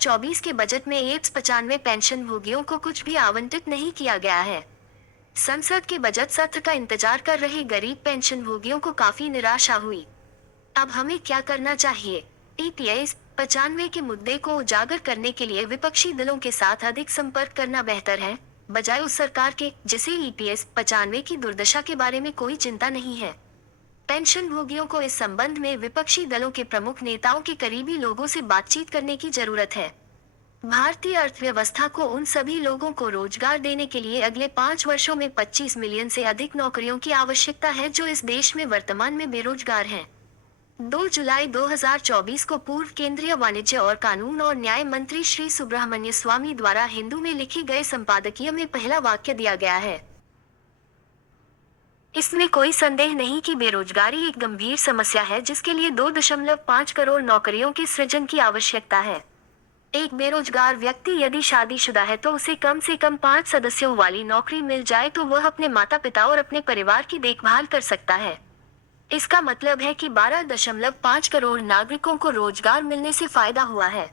2024 के बजट में apps 95 pension भोगियों को कुछ भी आवंटित नहीं किया गया है। संसद के बजट सत्र का इंतजार कर रहे गरीब पेंशन भोगियों को काफी निराशा हुई। अब हमें क्या करना चाहिए? ईपीएस 95 के मुद्दे को उजागर करने के लिए विपक्षी दलों के साथ अधिक संपर्क करना बेहतर है, बजाय उस सरकार के जिसे ईपीएस 95 की दुर्दशा के बारे में कोई चिंता नहीं है। पेंशन भोगियों को इस संबंध में विपक्षी दलों के प्रमुख नेताओं के करीबी लोगों से बातचीत करने की जरूरत है। भारतीय अर्थव्यवस्था को उन सभी लोगों को रोजगार देने के लिए अगले 5 वर्षों में 25 मिलियन से अधिक नौकरियों की आवश्यकता है जो इस देश में वर्तमान में बेरोजगार हैं। 2 जुलाई 2024 को पूर्व केंद्रीय वाणिज्य और कानून और न्याय मंत्री श्री सुब्रह्मण्य स्वामी द्वारा हिंदू में लिखे गए संपादकीय में पहला वाक्य दिया गया है। इसमें कोई संदेह नहीं कि बेरोजगारी एक गंभीर समस्या है जिसके लिए 2.5 करोड़ नौकरियों के सृजन की आवश्यकता है। एक बेरोजगार व्यक्ति यदि शादीशुदा है तो उसे कम से कम 5 सदस्यों वाली नौकरी मिल जाए तो वह अपने माता पिता और अपने परिवार की देखभाल कर सकता है। इसका मतलब है कि 12.5 करोड़ नागरिकों को रोजगार मिलने से फायदा हुआ है।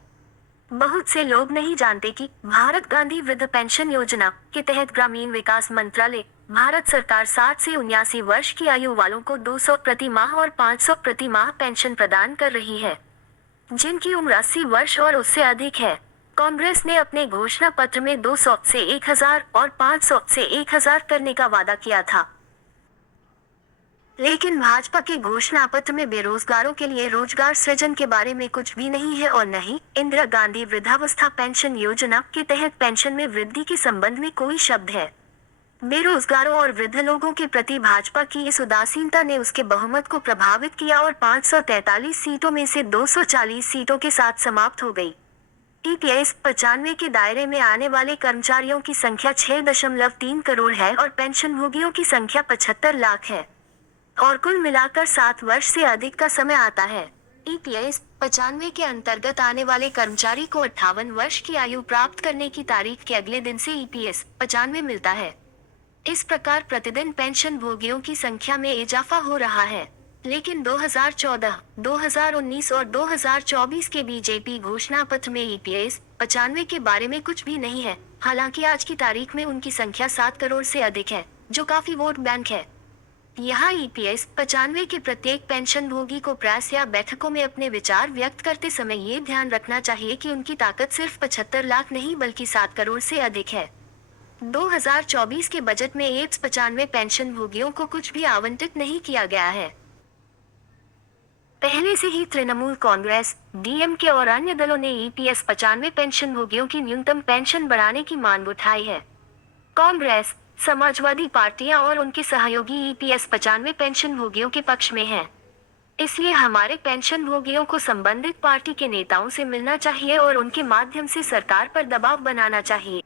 बहुत से लोग नहीं जानते कि भारत गांधी वृद्ध पेंशन योजना के तहत ग्रामीण विकास मंत्रालय भारत सरकार 60 से 79 वर्ष की आयु वालों को 200 प्रति माह और 500 प्रति माह पेंशन प्रदान कर रही है, जिनकी उम्र 80 वर्ष और उससे अधिक है। कांग्रेस ने अपने घोषणा पत्र में 200 से 1000 और 500 से 1000 करने का वादा किया था, लेकिन भाजपा के घोषणा पत्र में बेरोजगारों के लिए रोजगार सृजन के बारे में कुछ भी नहीं है और न ही इंदिरा गांधी वृद्धावस्था पेंशन योजना के तहत पेंशन में वृद्धि के संबंध में कोई शब्द है। बेरोजगारों और वृद्ध लोगों के प्रति भाजपा की इस उदासीनता ने उसके बहुमत को प्रभावित किया और 543 सीटों में से 240 सीटों के साथ समाप्त हो गई। ईपीएस 95 के दायरे में आने वाले कर्मचारियों की संख्या 6.3 करोड़ है और पेंशन भोगियों की संख्या 75 लाख है और कुल मिलाकर 7 वर्ष से अधिक का समय आता है। ईपीएस 95 के अंतर्गत आने वाले कर्मचारी को 58 वर्ष की आयु प्राप्त करने की तारीख के अगले दिन से ईपीएस 95 मिलता है। इस प्रकार प्रतिदिन पेंशन भोगियों की संख्या में इजाफा हो रहा है, लेकिन 2014, 2019 और 2024 के बीजेपी घोषणा पत्र में ईपीएस 95 के बारे में कुछ भी नहीं है। हालांकि आज की तारीख में उनकी संख्या 7 करोड़ से अधिक है, जो काफी वोट बैंक है। यहाँ ईपीएस 95 के प्रत्येक पेंशन भोगी को प्रेस या बैठकों में अपने विचार व्यक्त करते समय ये ध्यान रखना चाहिए कि उनकी ताकत सिर्फ 75 लाख नहीं बल्कि 7 करोड़ से अधिक है। 2024 के बजट में एप्स 95 पेंशन भोगियों को कुछ भी आवंटित नहीं किया गया है। पहले से ही तृणमूल कांग्रेस, डीएमके और अन्य दलों ने ईपीएस 95 पेंशन भोगियों की न्यूनतम पेंशन बढ़ाने की मांग उठाई है। कांग्रेस, समाजवादी पार्टियां और उनके सहयोगी ईपीएस 95 पेंशन भोगियों के पक्ष में हैं। इसलिए हमारे पेंशन भोगियों को संबंधित पार्टी के नेताओं से मिलना चाहिए और उनके माध्यम से सरकार पर दबाव बनाना चाहिए।